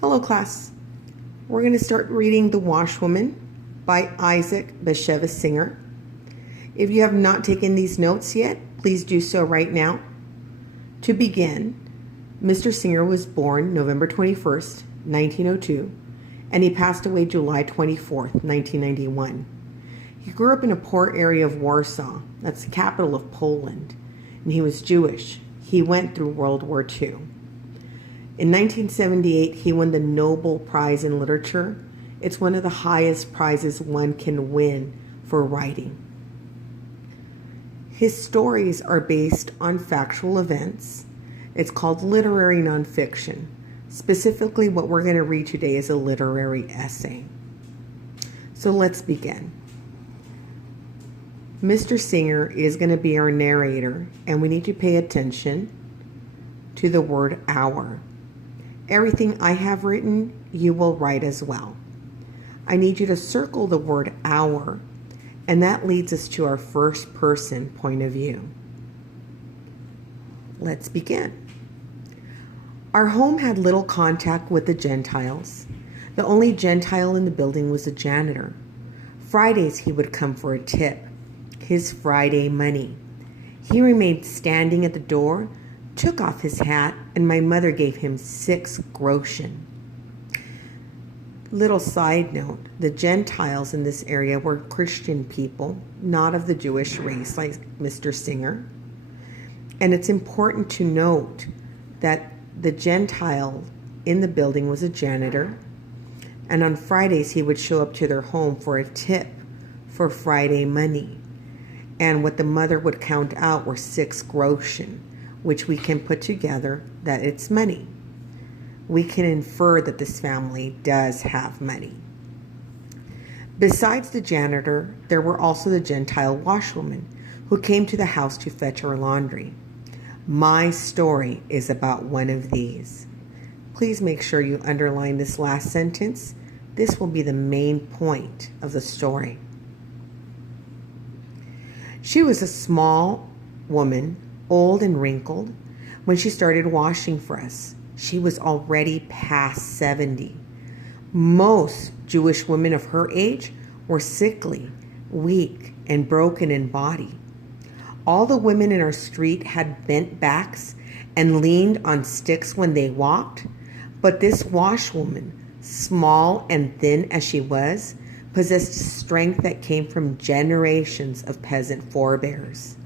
Hello class. We're going to start reading The Washwoman by Isaac Bashevis Singer. If you have not taken these notes yet, please do so right now. To begin, Mr. Singer was born November 21st, 1902, and he passed away July 24th, 1991. He grew up in a poor area of Warsaw, that's the capital of Poland, and he was Jewish. He went through World War II. In 1978, he won the Nobel Prize in Literature. It's one of the highest prizes one can win for writing. His stories are based on factual events. It's called literary nonfiction. Specifically, what we're going to read today is a literary essay. So let's begin. Mr. Singer is going to be our narrator, and we need to pay attention to the word hour. Everything I have written, you will write as well. I need you to circle the word hour, and that leads us to our first person point of view. Let's begin. Our home had little contact with the Gentiles. The only Gentile in the building was the janitor. Fridays he would come for a tip, his Friday money. He remained standing at the door, took off his hat, and my mother gave him 6 groschen. Little side note, the Gentiles in this area were Christian people, not of the Jewish race like Mr. Singer. And it's important to note that the Gentile in the building was a janitor, and on Fridays he would show up to their home for a tip for Friday money. And what the mother would count out were 6 groschen, which we can put together that it's money. We can infer that this family does have money. Besides the janitor, there were also the Gentile washwoman who came to the house to fetch her laundry. My story is about one of these. Please make sure you underline this last sentence. This will be the main point of the story. She was a small woman, old and wrinkled, when she started washing for us. She was already past 70. Most Jewish women of her age were sickly, weak, and broken in body. All the women in our street had bent backs and leaned on sticks when they walked, but this washwoman, small and thin as she was, possessed strength that came from generations of peasant forebears.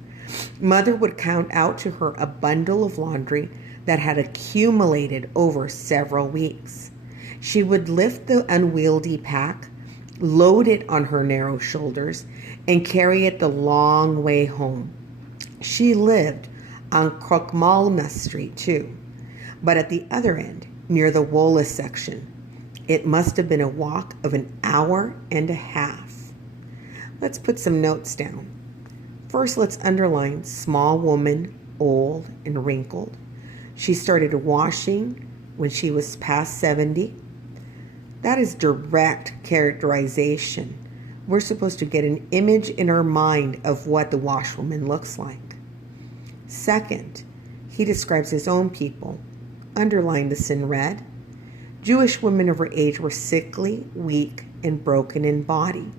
Mother would count out to her a bundle of laundry that had accumulated over several weeks. She would lift the unwieldy pack, load it on her narrow shoulders, and carry it the long way home. She lived on Krokmalna Street too, but at the other end, near the Wola section. It must have been a walk of an hour and a half. Let's put some notes down. First, let's underline small woman, old and wrinkled. She started washing when she was past 70. That is direct characterization. We're supposed to get an image in our mind of what the washwoman looks like. Second, he describes his own people. Underline this in red. Jewish women of her age were sickly, weak, and broken in body.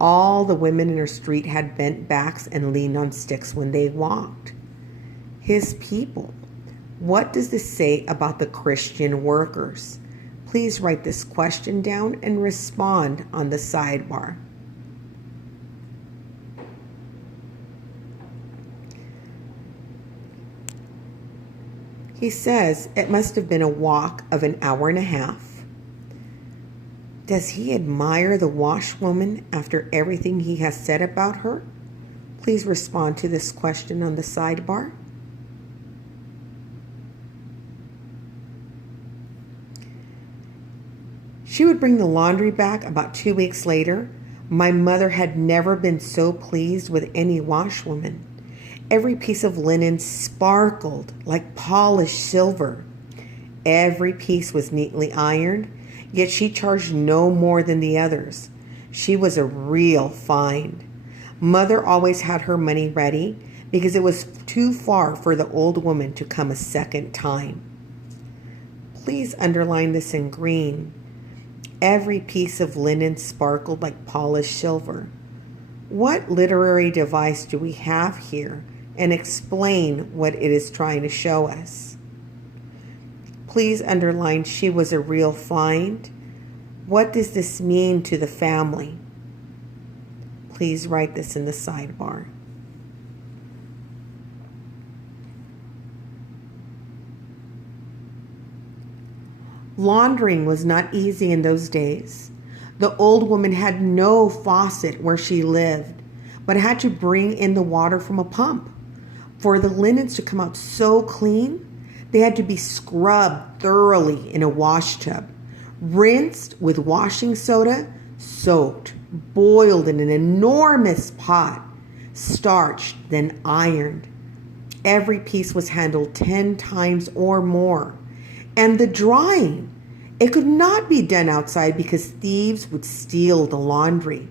All the women in her street had bent backs and leaned on sticks when they walked. His people. What does this say about the Christian workers? Please write this question down and respond on the sidebar. He says it must have been a walk of an hour and a half. Does he admire the washwoman after everything he has said about her? Please respond to this question on the sidebar. She would bring the laundry back about 2 weeks later. My mother had never been so pleased with any washwoman. Every piece of linen sparkled like polished silver. Every piece was neatly ironed, yet she charged no more than the others. She was a real find. Mother always had her money ready because it was too far for the old woman to come a second time. Please underline this in green. Every piece of linen sparkled like polished silver. What literary device do we have here? And explain what it is trying to show us. Please underline, she was a real find. What does this mean to the family? Please write this in the sidebar. Laundering was not easy in those days. The old woman had no faucet where she lived, but had to bring in the water from a pump. For the linens to come out so clean, they had to be scrubbed thoroughly in a wash tub, rinsed with washing soda, soaked, boiled in an enormous pot, starched, then ironed. Every piece was handled 10 times or more. And the drying, it could not be done outside because thieves would steal the laundry.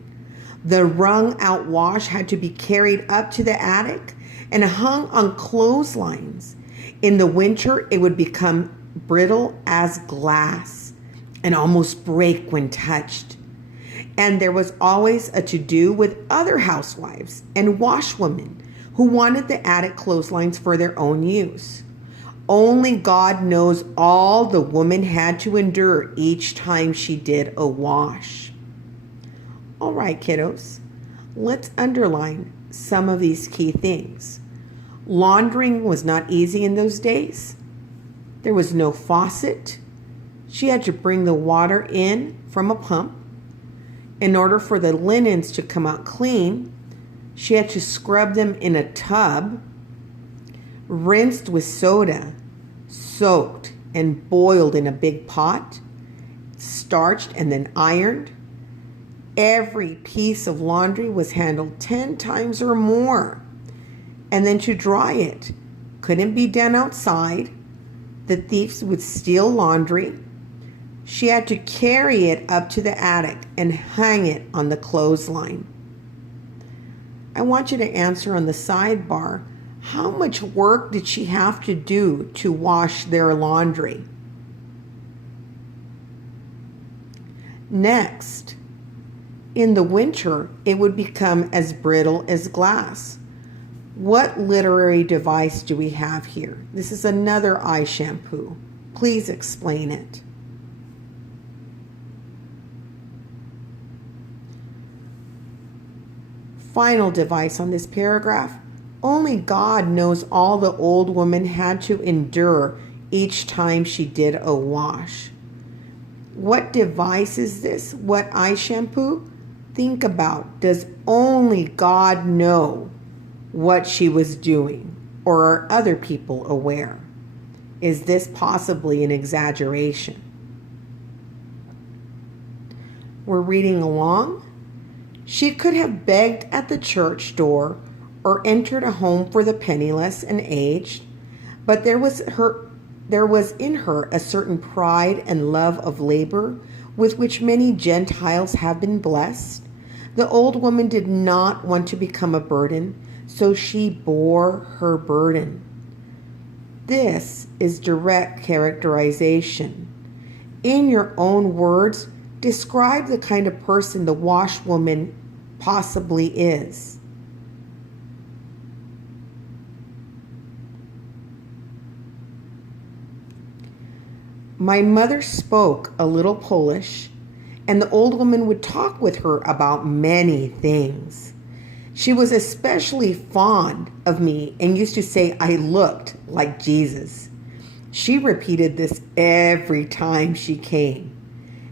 The wrung out wash had to be carried up to the attic and hung on clotheslines. In the winter, it would become brittle as glass and almost break when touched. And there was always a to-do with other housewives and washwomen who wanted the attic clotheslines for their own use. Only God knows all the woman had to endure each time she did a wash. All right, kiddos, let's underline some of these key things. Laundering was not easy in those days. There was no faucet. She had to bring the water in from a pump. In order for the linens to come out clean, she had to scrub them in a tub, rinsed with soda, soaked and boiled in a big pot, starched and then ironed. Every piece of laundry was handled 10 times or more. And then to dry it, couldn't be done outside. The thieves would steal laundry. She had to carry it up to the attic and hang it on the clothesline. I want you to answer on the sidebar, how much work did she have to do to wash their laundry? Next, in the winter, it would become as brittle as glass. What literary device do we have here? This is another eye shampoo. Please explain it. Final device on this paragraph. Only God knows all the old woman had to endure each time she did a wash. What device is this? What eye shampoo? Think about, does only God know what she was doing, or are other people aware? Is this possibly an exaggeration? We're reading along. She could have begged at the church door or entered a home for the penniless and aged, but there was in her a certain pride and love of labor with which many Gentiles have been blessed. The old woman did not want to become a burden, so she bore her burden. This is direct characterization. In your own words, describe the kind of person the washwoman possibly is. My mother spoke a little Polish, and the old woman would talk with her about many things. She was especially fond of me and used to say I looked like Jesus. She repeated this every time she came,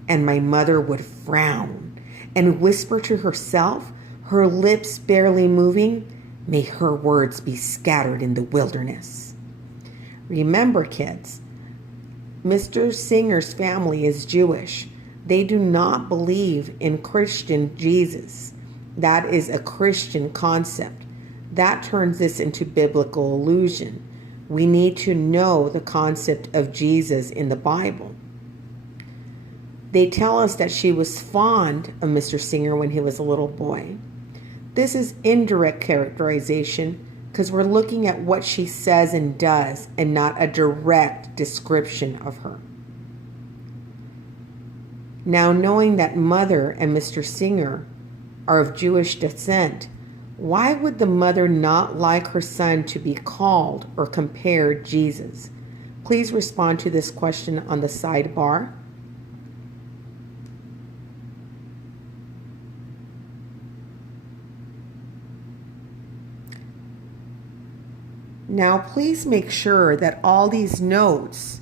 and my mother would frown and whisper to herself, her lips barely moving, "May her words be scattered in the wilderness." Remember, kids, Mr. Singer's family is Jewish. They do not believe in Christian Jesus. That is a Christian concept. That turns this into biblical illusion. We need to know the concept of Jesus in the Bible. They tell us that she was fond of Mr. Singer when he was a little boy. This is indirect characterization because we're looking at what she says and does and not a direct description of her. Now, knowing that Mother and Mr. Singer are of Jewish descent, why would the mother not like her son to be called or compared Jesus? Please respond to this question on the sidebar. Now, please make sure that all these notes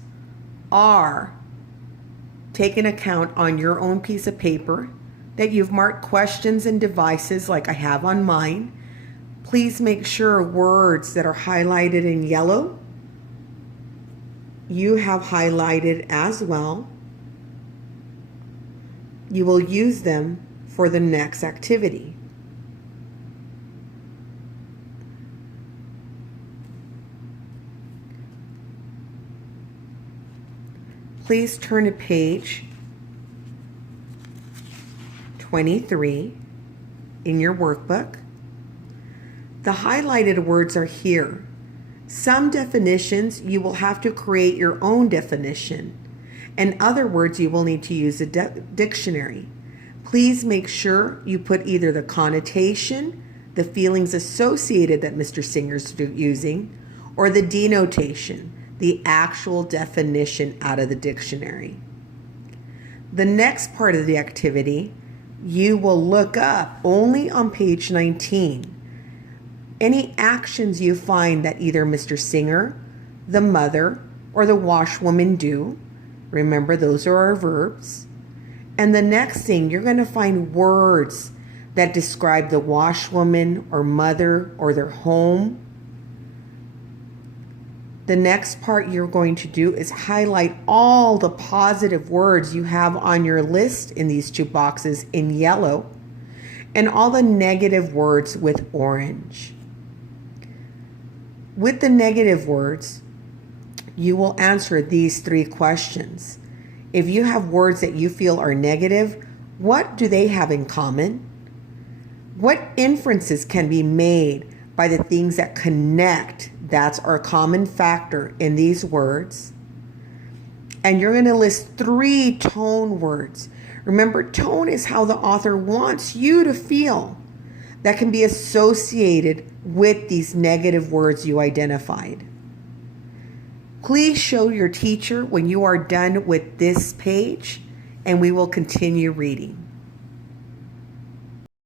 are taken account on your own piece of paper, that you've marked questions and devices like I have on mine. Please make sure words that are highlighted in yellow, you have highlighted as well. You will use them for the next activity. Please turn to page 23 in your workbook. The highlighted words are here. Some definitions you will have to create your own definition, and other words you will need to use a dictionary. Please make sure you put either the connotation, the feelings associated that Mr. Singer's using, or the denotation, the actual definition out of the dictionary. The next part of the activity, you will look up only on page 19 any actions you find that either Mr. Singer, the mother, or the washwoman do. Remember, those are our verbs. And the next thing, you're going to find words that describe the washwoman or mother or their home. The next part you're going to do is highlight all the positive words you have on your list in these two boxes in yellow, and all the negative words with orange. With the negative words, you will answer these three questions. If you have words that you feel are negative, what do they have in common? What inferences can be made by the things that connect? That's our common factor in these words. And you're going to list 3 tone words. Remember, tone is how the author wants you to feel that can be associated with these negative words you identified. Please show your teacher when you are done with this page, and we will continue reading.